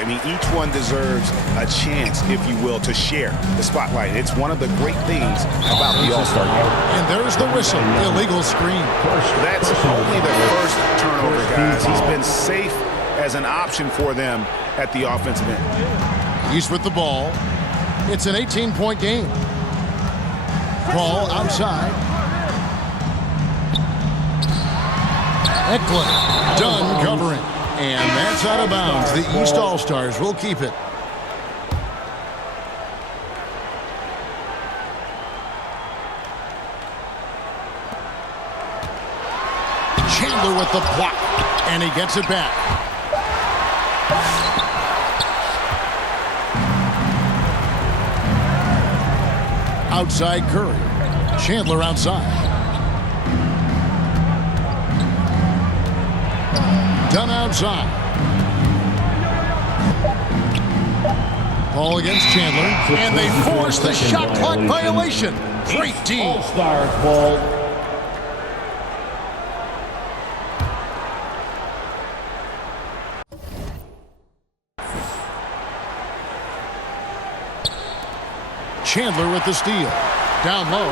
right. I mean, each one deserves a chance, if you will, to share the spotlight. It's one of the great things about the All-Star game. And there's the whistle. Illegal screen. That's only the first turnover, guys. He's been safe as an option for them at the offensive end. He's with the ball. It's an 18-point game. Ball outside. Eklund done covering. And that's out of bounds. The East All-Stars will keep it. Chandler with the block. And he gets it back. Outside Curry. Chandler outside. Done outside. Ball against Chandler. And they force the shot clock violation. Great team. All-Stars ball. Chandler with the steal. Down low.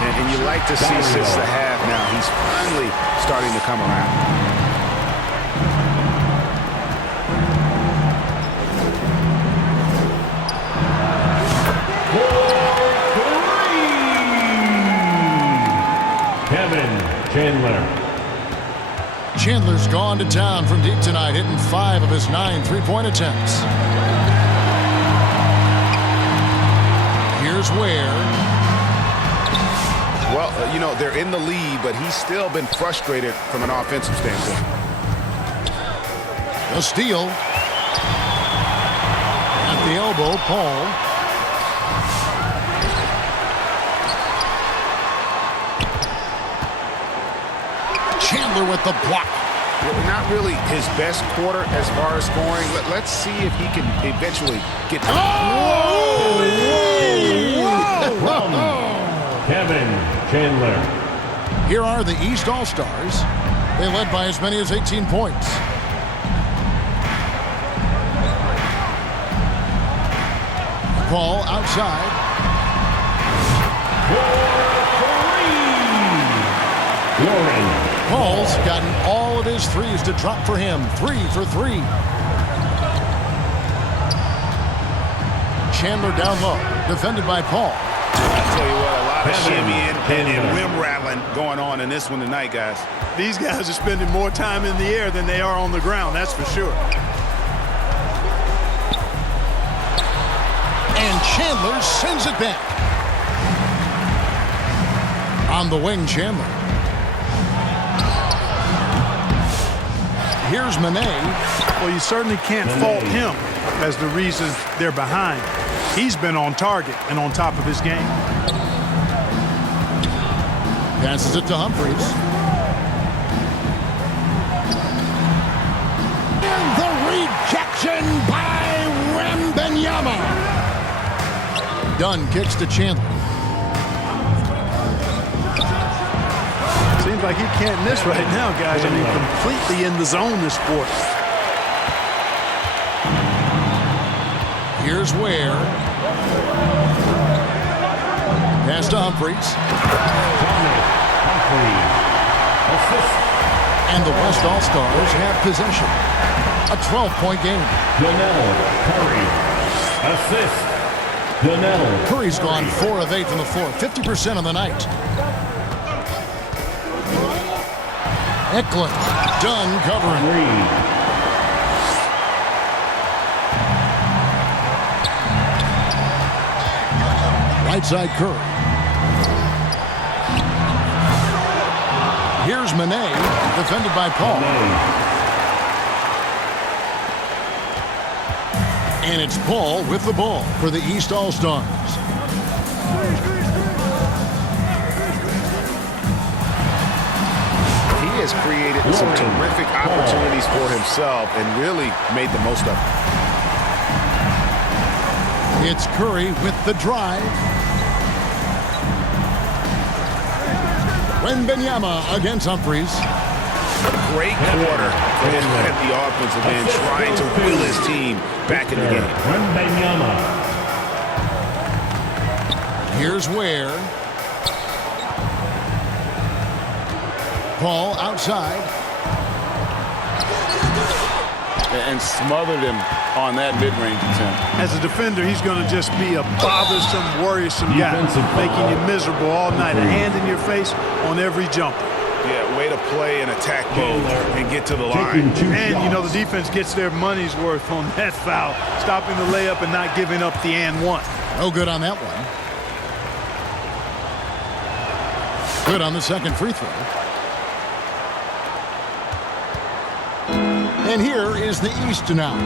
And you like to see since the half now, he's finally starting to come around. Chandler's gone to town from deep tonight, hitting 5 of his 9 3-point attempts. Here's Ware. Well, you know, they're in the lead, but he's still been frustrated from an offensive standpoint. A steal. At the elbow, Paul. Chandler with the block. Not really his best quarter as far as scoring. Let's see if he can eventually get to Kevin Chandler. Here are the East All-Stars. They led by as many as 18 points. Ball outside. Paul's gotten all of his threes to drop for him. 3 for 3. Chandler down low. Defended by Paul. I tell you what, a lot of shimmying and rim rattling going on in this one tonight, guys. These guys are spending more time in the air than they are on the ground, that's for sure. And Chandler sends it back. On the wing, Chandler. Here's Manet. Well, you certainly can't fault him as the reason they're behind. He's been on target and on top of his game. Passes it to Humphries. And the rejection by Wembanyama. Dunn kicks to Chandler. Seems like he can't miss right now, guys. I mean, completely in the zone this quarter. Here's Ware. Pass to Humphries. And the West All-Stars have possession. A 12-point game. Donnell Curry. Assist. Donnell. Curry's gone 4 of 8 from the floor. 50% on the night. Eklund. Done covering. Right side Curry. Here's Manet, defended by Paul. And it's Paul with the ball for the East All-Stars. He has created some terrific opportunities for himself and really made the most of it. It's Curry with the drive. Wembanyama against Humphries. Great quarter for him at the offensive end, trying to will his team back in the game. Wembanyama. Here's Ware. Paul outside. And smothered him on that mid-range attempt. As a defender, he's going to just be a bothersome, worrisome guy, making you miserable all night, a hand in your face on every jumper. Yeah, way to play in attack mode and get to the line. And, you know, the defense gets their money's worth on that foul, stopping the layup and not giving up the and one. No good on that one. Good on the second free throw. And here is the East now.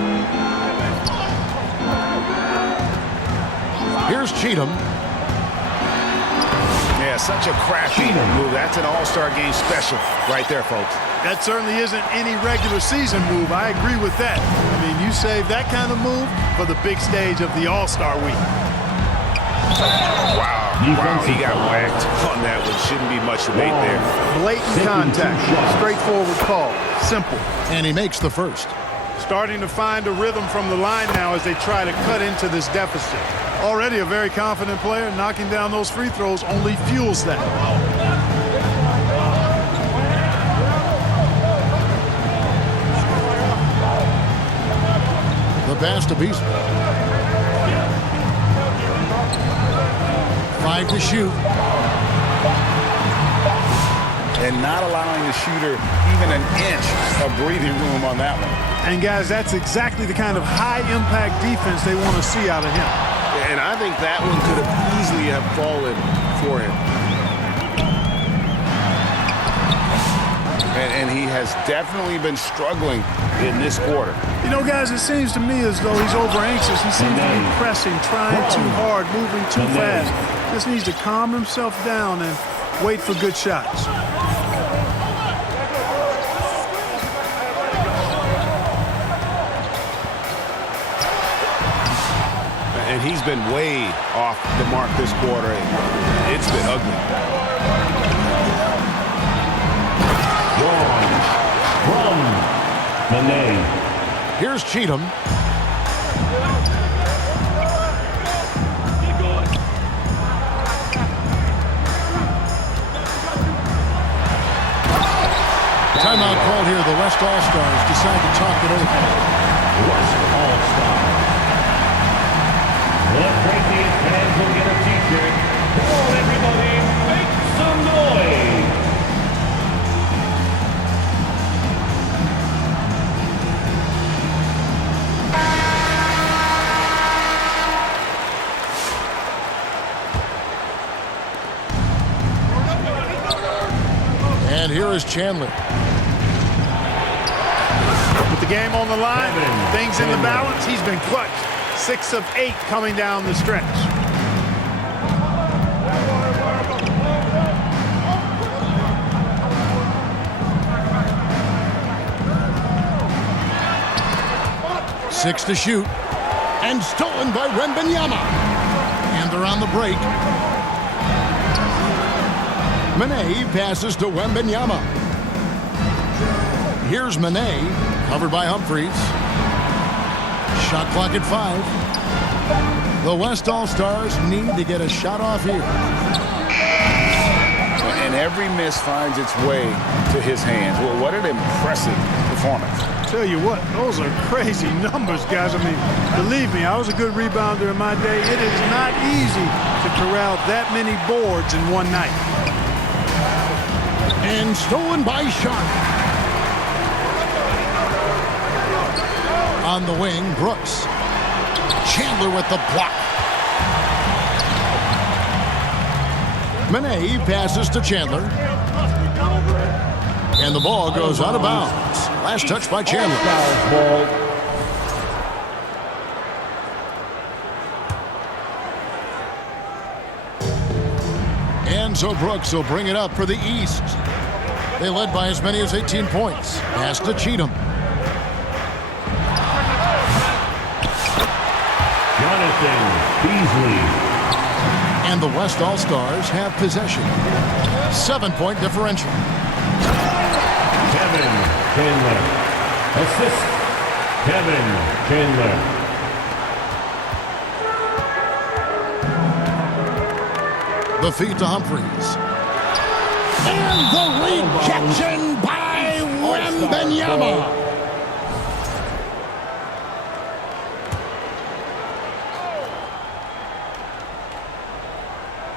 Here's Cheatham. Yeah, such a crafty move. That's an all-star game special right there, folks. That certainly isn't any regular season move. I agree with that. I mean, you save that kind of move for the big stage of the All-Star week. Wow, he got whacked on that one. Shouldn't be much debate there. Blatant contact, straightforward call, simple. And he makes the first. Starting to find a rhythm from the line now as they try to cut into this deficit. Already a very confident player, knocking down those free throws only fuels that. The pass to Beasley. 5 to shoot. And not allowing the shooter even an inch of breathing room on that one. And guys, that's exactly the kind of high-impact defense they want to see out of him. And I think that one could have easily have fallen for him. And he has definitely been struggling in this quarter. You know, guys, it seems to me as though he's over-anxious. He seems to be pressing, trying too hard, moving too fast. Just needs to calm himself down and wait for good shots. And he's been way off the mark this quarter. It's been ugly. From Mane. Here's Cheatham. Timeout called here. The West All-Stars decide to talk it over. West All-Stars. The Corinthians fans will get a t-shirt. Come on, everybody, make some noise. And here is Chandler. With the game on the line, things in the balance, he's been clutch. 6 of 8 coming down the stretch. Six to shoot. And stolen by Wembanyama. And they're on the break. Mane passes to Wembanyama. Here's Mane, covered by Humphries. Shot clock at 5. The West All-Stars need to get a shot off here. And every miss finds its way to his hands. Well, what an impressive performance. Tell you what, those are crazy numbers, guys. I mean, believe me, I was a good rebounder in my day. It is not easy to corral that many boards in one night. And stolen by Sharp. On the wing, Brooks. Chandler with the block. Mane passes to Chandler. And the ball goes out of bounds. Last touch by Chandler. And so Brooks will bring it up for the East. They led by as many as 18 points. Pass to Cheatham. Jonathan Beasley. And the West All-Stars have possession. 7-point differential. Kevin Chandler. Assist. Kevin Chandler. The feed to Humphreys. And the rejection by Wembanyama.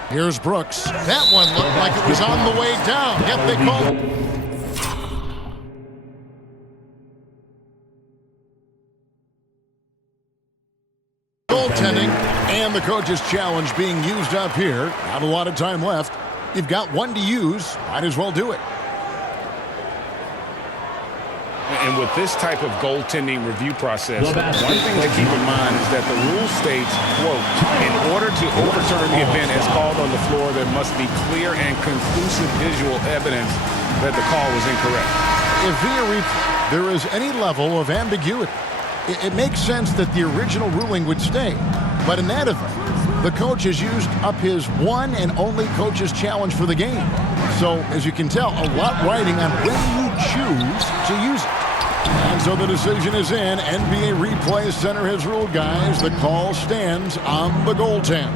Here's Brooks. That one looked like it was on the way down. Yep, they called it. Goaltending and the coach's challenge being used up here. Not a lot of time left. You've got one to use. Might as well do it. And with this type of goaltending review process, one thing to keep in mind is that the rule states, quote, in order to overturn the event as called on the floor, there must be clear and conclusive visual evidence that the call was incorrect. If via replay there is any level of ambiguity, it makes sense that the original ruling would stay. But in that event, the coach has used up his one and only coach's challenge for the game. So, as you can tell, a lot riding on when you choose to use it. And so the decision is in. NBA Replay Center has ruled, guys. The call stands on the goaltend.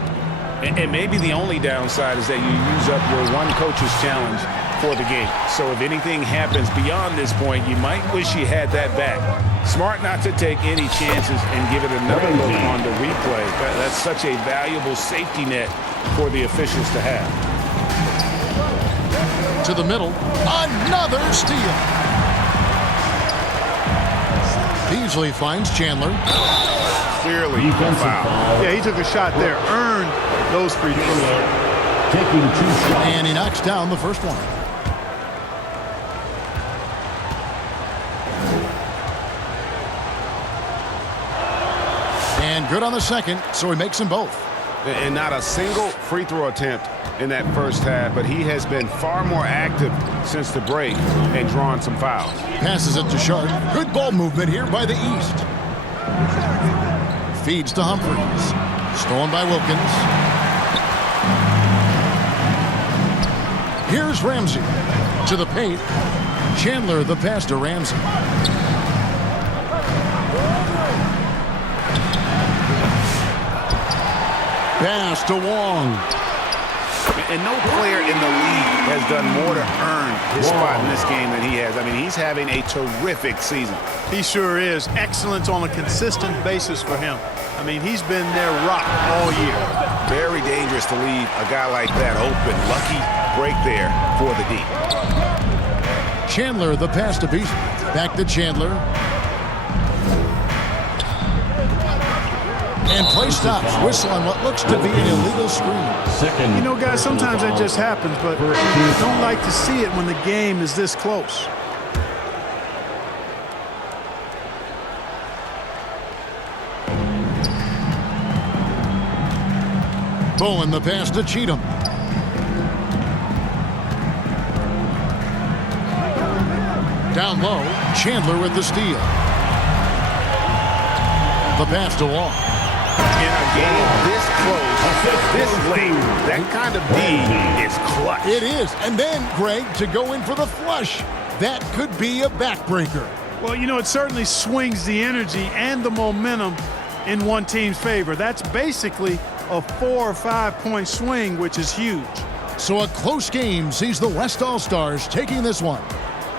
And maybe the only downside is that you use up your one coach's challenge for the game. So if anything happens beyond this point, you might wish you had that back. Smart not to take any chances and give it another look on the replay. That's such a valuable safety net for the officials to have. To the middle. Another steal. Beasley finds Chandler. Clearly a foul. Yeah, he took a shot there. Earned those free throws. Taking 2 shots. And he knocks down the first one. And good on the second, so he makes them both. And not a single free throw attempt in that first half, but he has been far more active since the break and drawn some fouls. Passes it to Sharp. Good ball movement here by the East. Feeds to Humphreys. Stolen by Wilkins. Here's Ramsey. To the paint. Chandler the pass to Ramsey. Pass to Wong. And no player in the league has done more to earn his spot in this game than he has. I mean, he's having a terrific season. He sure is. Excellence on a consistent basis for him. I mean, he's been their rock all year. Very dangerous to leave a guy like that open. Lucky break there for the D. Chandler the pass to Beasley. Back to Chandler. And play stops. Whistle on what looks to be an illegal screen. Second. You know, guys, sometimes that just happens, but you don't like to see it when the game is this close. Bowen the pass to Cheatham. Down low, Chandler with the steal. The pass to Wong. In a game this close, this late, that kind of D is clutch. It is. And then, Greg, to go in for the flush. That could be a backbreaker. Well, you know, it certainly swings the energy and the momentum in one team's favor. That's basically a 4 or 5 point swing, which is huge. So a close game sees the West All-Stars taking this one.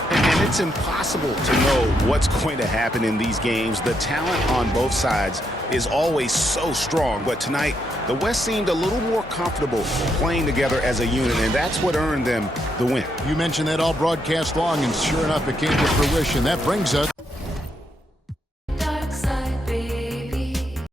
And it's impossible to know what's going to happen in these games. The talent on both sides is always so strong. But tonight, the West seemed a little more comfortable playing together as a unit, and that's what earned them the win. You mentioned that all broadcast long, and sure enough, it came to fruition. That brings us